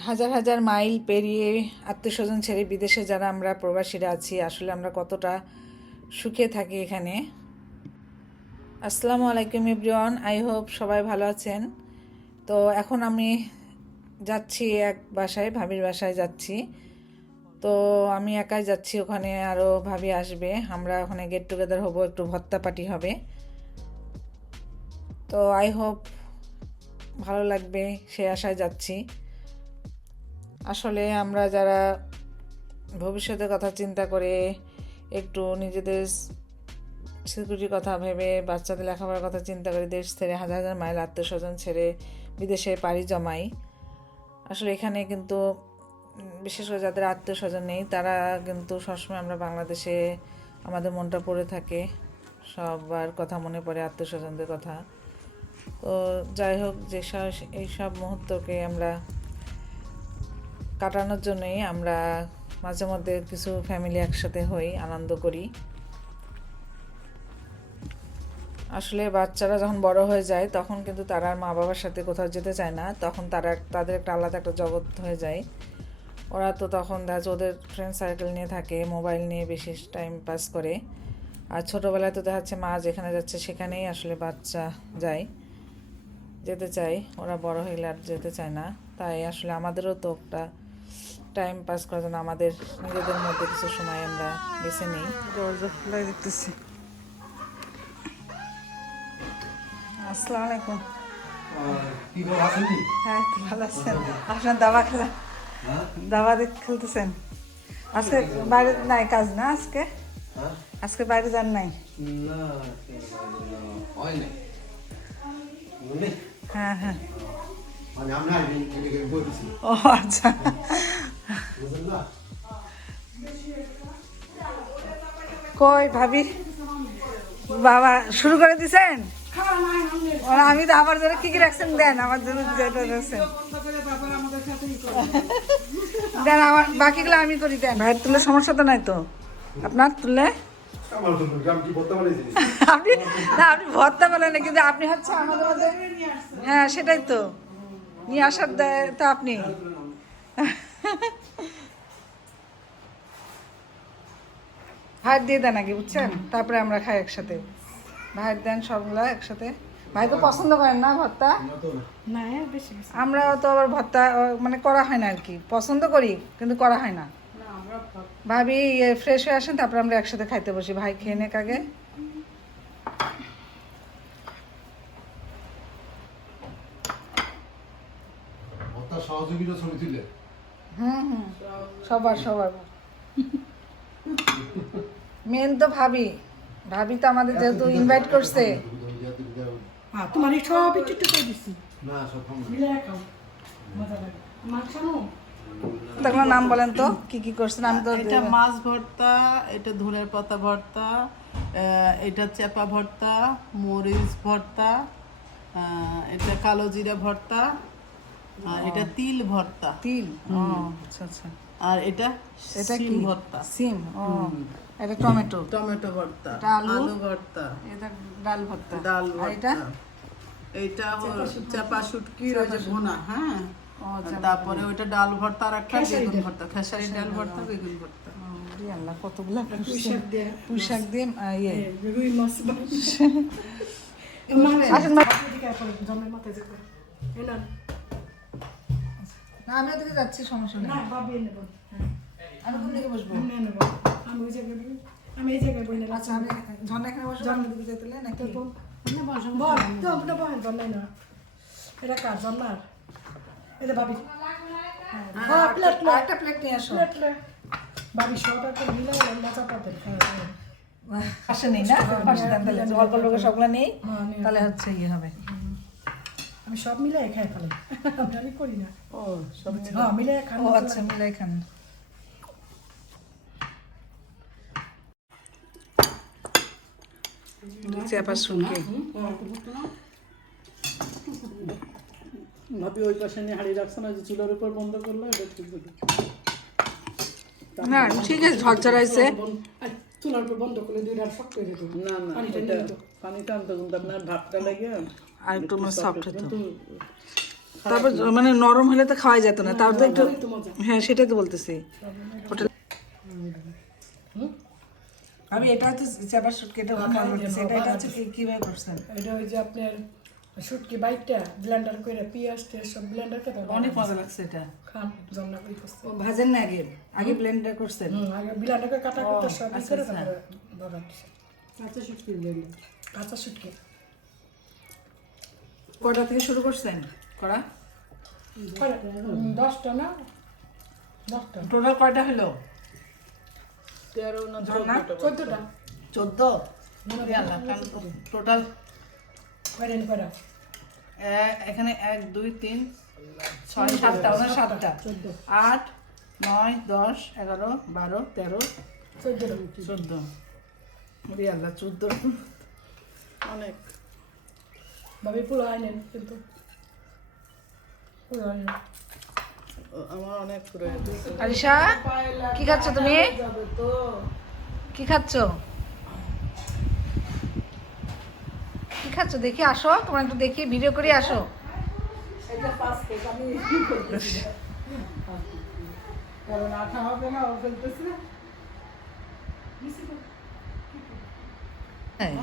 হাজার হাজার মাইল পেরিয়ে আত্মীয়স্বজন ছেড়ে বিদেশে যারা আমরা প্রবাসীরা আছি, আসলে আমরা কতটা সুখে থাকি এখানে। আসসালামু আলাইকুম ইব্রিয়ন আই হোপ সবাই ভালো আছেন। তো এখন আমি যাচ্ছি এক বাসায়, ভাবির বাসায় যাচ্ছি। তো আমি একাই যাচ্ছি, ওখানে আরও ভাবি আসবে। আমরা ওখানে গেট টুগেদার হব, একটু ভত্তা পার্টি হবে। তো আই হোপ ভালো লাগবে, সে আশায় যাচ্ছি। আসলে আমরা যারা ভবিষ্যতের কথা চিন্তা করে একটু নিজেদের সিকিউরিটির কথা ভেবে বাচ্চাদের লেখাপড়ার কথা চিন্তা করে দেশ ছেড়ে হাজার হাজার মাইল আত্মীয় স্বজন ছেড়ে বিদেশে পাড়ি জমাই, আসলে এখানে কিন্তু বিশেষ করে যাদের আত্মীয়স্বজন নেই, তারা কিন্তু সবসময় আমরা বাংলাদেশে আমাদের মনটা পড়ে থাকে, সবার কথা মনে পড়ে আত্মীয় স্বজনদের কথা। তো যাই হোক যেসব এইসব মুহূর্তকে আমরা কাটানোর জন্যই আমরা মাঝে মধ্যে কিছু ফ্যামিলি একসাথে হই, আনন্দ করি। আসলে বাচ্চারা যখন বড় হয়ে যায়, তখন কিন্তু তারা মা বাবার সাথে কোথাও যেতে চায় না। তখন তারা তাদের একটা আলাদা একটা জগৎ হয়ে যায়। ওরা তো তখন দেখা ওদের ফ্রেন্ড সার্কেল নিয়ে থাকে মোবাইল নিয়ে বেশি টাইম পাস করে। আর ছোটোবেলায় তো দেখা যাচ্ছে মা যেখানে যাচ্ছে, সেখানেই আসলে বাচ্চা যায়, যেতে চায়। ওরা বড় হইলে আর যেতে চায় না। তাই আসলে আমাদেরও তো একটা টাইম পাস করার জন্য আমাদের নিজেদের মধ্যে কিছু সময় আমরা বেছে নিই দরজা খোলাই দেখতেছি আসসালামু আলাইকুম? হ্যাঁ ভালো আছেন আপনার দাবা খেলা হ্যাঁ? দাবা খেলতেছেন আজকে বাইরে নাই কাজ না আজকে হ্যাঁ? আজকে বাইরে যান নাই হয়? হ্যাঁ মানে। ও আচ্ছা? কই ভাবি? বাবা শুরু করে দিছেন? আমি তো আমার জন্য কি কি রাখছেন? দেন আমার জন্য যেটা রাখছেন দেন আমার বাকিগুলো আমি করি দেন। ভাইয়ের তুলে সমস্যা তো নাই তো? আপনার তুললে? আপনি না আপনি ভর্তা বলেন না কিন্তু আপনি হচ্ছে আমাদের মধ্যে হ্যাঁ সেটাই তো। নিয়ে আসার দেয় তো আপনি। ভাত দিয়ে দেন আগে বুঝছেন? তারপরে আমরা খাই একসাথে। ভাত দেন সবগুলা একসাথে। ভাই তো পছন্দ করেন না ভর্তা? আমরাও তো আবার ভর্তা মানে করা হয় না আর কি। পছন্দ করি কিন্তু করা হয় না। ভাবি ফ্রেশ হয়ে আসেন তারপরে আমরা একসাথে খাইতে বসি। ভাই খেয়ে নেক আগে। ভর্তার সহযোগীরা ছবি তুলে। হুম হুম। সবার সবার। মেন তো ভাবি। ভাবি তো আমাদের যেহেতু ইনভাইট করছে। তোমার এই সব একটু একটু করে দিচ্ছি। না, সব খাব না। মিলে খাও। মজা লাগে। মাছ খানো তোমার নাম বলেন তো কি কি করছেন? আমি তো এটা মাছ ভর্তা এটা ধনের পাতা ভর্তা এটা চেপা ভর্তা মরিচ ভর্তা এটা কালো জিরা ভর্তা আর এটা তিল ভর্তা। তিল? আচ্ছা আচ্ছা। আর এটা এটা কি? ভর্তা। সিম ও এটা টমেটো। টমেটো ভর্তা এটা আলু? আলু ভর্তা। এটা ডাল ভর্তা। ডাল আর এটা? ভর্তা। এটা চাপা শুটকির ওই যে ভুনা হ্যাঁ। ও আচ্ছা তারপরে ওইটা ডাল ভর্তা আর একটা বেগুন ভর্তা খেসারি ডাল ভর্তা বেগুন ভর্তা। আল্লাহ কতগুলা পুঁইশাক। দিয়ে পুঁই শাক দিয়ে ইয়ে। রুই মাছ আসেন মা- জন্মের মাথায় যেতে এ না না আমি ওদিকে যাচ্ছি সমস্যা নেই। না বাবি নেব আমি কোন দিকে বসবো? নেব আমি ওই জায়গায় আমি এই জায়গায় বই নেব আচ্ছা আমি ঝর্ণা এখানে বসবো আমি ওদিকে যেতে হলে নাকি? বল তো আপনার বহেন জন্মাই না এটা কার জন্মার এটা বাবি। হ্যাঁ প্লেট আর একটা প্লেট নিয়ে আসো। প্লেট প্লেট বাবি সব একটা মিলে নেই না? পাশে তাহলে। অল্প অল্প করে সবগুলো নেই হ্যাঁ, তাহলে হচ্ছে ইয়ে হবে। আমি সব মিলে খাই ফেলাই আমি আমি করি না। ও সব হ্যাঁ মিলে খান ও আচ্ছা মিলাই খান। চেপা শুনকে। ভাবি ওই পাশে নিয়ে হাড়ি রাখছে না যে চুলার উপর বন্ধ করল এটা ঠিক আছে না ঠিক আছে ঝরঝর হয়েছে আর চুলার উপর বন্ধ করলে দুই শক্ত হয়ে যেত। না না পানিটা এটা পানি টানতো কিন্তু আপনার ভাতটা লাগে আর একটু সফট হতো। তারপর মানে নরম হলে তো খাওয়াই যেত না। তারপর তো একটু হ্যাঁ সেটাই তো বলতেছি হোটেল আমি এটা হচ্ছে চাবার শুটকি এটা খাওয়া করতেছি এটা এটা হচ্ছে কি- কীভাবে করছেন? এটা ওই যে আপনার শুটকি বাইটটা ব্লেন্ডার করে পেঁয়াজ টেস্ট সব ব্লেন্ডার করে অনেক মজা লাগছে এটা। খান জমনা করছে। ভাজেন না আগে? আগে ব্লেন্ডার করছেন? আগে করে কাটা করতে সব করে আচ্ছা, তারপরে দরকার কাঁচা শুটকি ব্লেন্ডার কাঁচা শুটকি। কটা থেকে শুরু করছেন? করা কয়টা? হুম, দশটা না? দশটা। টোটাল কয়টা হলো? তেরো না চোদ্দটা চোদ্দ? টোটাল এখানে এক দুই তিন ছয় সাতটা ওনার সাতটা আট নয় দশ এগারো বারো তেরো চোদ্দ ওরে আল্লাহ চোদ্দ। অনেক। ভাবি পুরো আইনেন কিন্তু। আমার অনেক আরিশা কি খাচ্ছ তুমি? কি খাচ্ছ? কি খাচ্ছ? দেখি আসো তোমরা একটু দেখি ভিডিও করে আসো এটা ফার্স্ট কেক আমি কি করতেছি কারণ আঠা হবে না ও ফেলতেছে হ্যাঁ,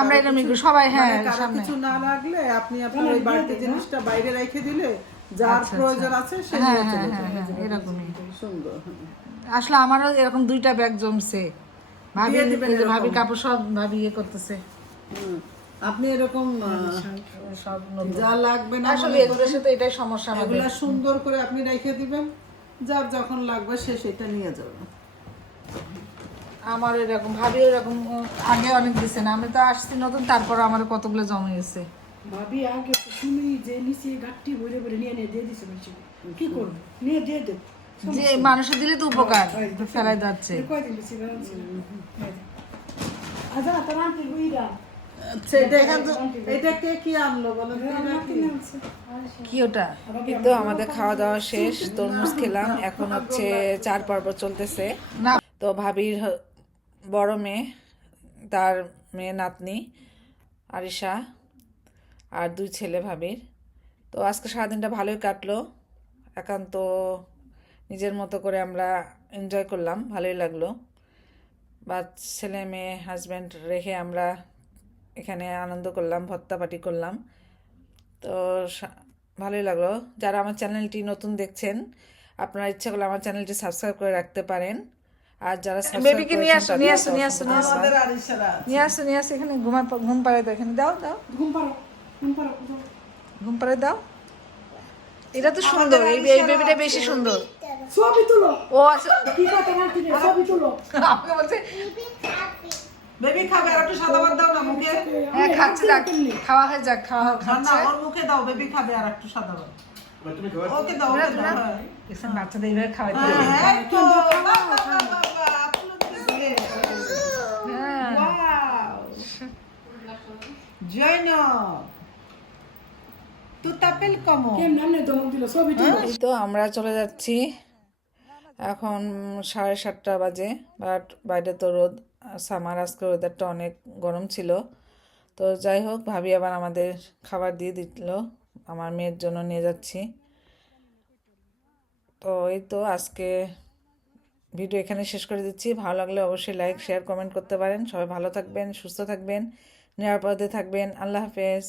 আমরা এরকম সবাই হ্যাঁ মানে কিছু না লাগলে আপনি আপনার ওই বাড়তি জিনিসটা বাইরে রেখে দিলে যার প্রয়োজন আছে সে হ্যাঁ হ্যাঁ এরকমই। সুন্দর হ্যাঁ। আসলে আমারও এরকম দুইটা ব্যাগ জমছে। ভাবি কাপড় সব ভাবি ইয়ে করতেছে। আপনি এরকম সব যা লাগবে না আসলে এগুলোর সাথে এটাই সমস্যা আমাদের। এগুলা সুন্দর করে আপনি রেখে দিবেন। যার যখন লাগবে সে সেটা নিয়ে যাবে। আমার এরকম ভাবি এরকম আগে অনেক দিছে না। আমি তো আসছি নতুন তারপর আমার কতগুলো জমে গেছে ভাবি আগে তুমি যে নিচে গাঠটি ভরে ভরে নিয়ে নিয়ে দিয়ে দিছে কি করব? নিয়ে দিয়ে দে। যে মানুষের দিলে তো উপকার ফেলাই যাচ্ছে। আচ্ছা আচ্ছা, কে ওটা? তো আমাদের খাওয়া দাওয়া শেষ তরমুজ খেলাম এখন হচ্ছে চার পর্ব চলতেছে। তো ভাবির বড় মেয়ে তার মেয়ে নাতনি আরিশা আর দুই ছেলে ভাবির। তো আজকে সারাদিনটা ভালোই কাটলো একান্ত নিজের মতো করে আমরা এনজয় করলাম ভালোই লাগল। বা ছেলে মেয়ে হাজব্যান্ড রেখে আমরা এখানে আনন্দ করলাম ভত্তা পার্টি করলাম। তো ভালোই লাগল। যারা আমার চ্যানেলটি নতুন দেখছেন আপনারা ইচ্ছা করলে আমার চ্যানেলটি সাবস্ক্রাইব করে রাখতে পারেন। আর যারা বেবিকে নিয়ে আসো নিয়ে আসো নিয়ে আসো নিয়ে আসো। নিয়ে আসো নিয়ে আসো এখানে ঘুমা ঘুম পাড়ায় দাও এখানে দাও দাও। ঘুম পারো ঘুম পাড়ায় দাও। এটা তো সুন্দর এই এই বেবিটা বেশি সুন্দর। ছবি তুলো। ও আচ্ছা। কি কথা আন্টি রে ছবি তুলো। আমাকে বলছে বেবি খাবে আর একটু সাদা ভাত দাও না মুখে। হ্যাঁ খাচ্ছে খাওয়া হয়ে যাক খাওয়া না না ওর মুখে দাও বেবি খাবে আর একটু সাদা ভাত। ওকে দাও ওকে দাও হ্যাঁ। বাচ্চাদের এইভাবে খাওয়াইতে হ্যাঁ, তো। হ্যাঁ। এই তো আমরা চলে যাচ্ছি। এখন সাড়ে সাতটা বাজে বাট বাইরে তো রোদ সামার আজকে ওয়েদারটা অনেক গরম ছিল। তো যাই হোক, ভাবি আবার আমাদের খাবার দিয়ে দিল, আমার মেয়ের জন্য নিয়ে যাচ্ছি। তো এই তো আজকে ভিডিও এখানে শেষ করে দিচ্ছি। ভালো লাগলে অবশ্যই লাইক শেয়ার কমেন্ট করতে পারেন। সবাই ভালো থাকবেন, সুস্থ থাকবেন, নিরাপদে থাকবেন। আল্লাহ হাফেজ।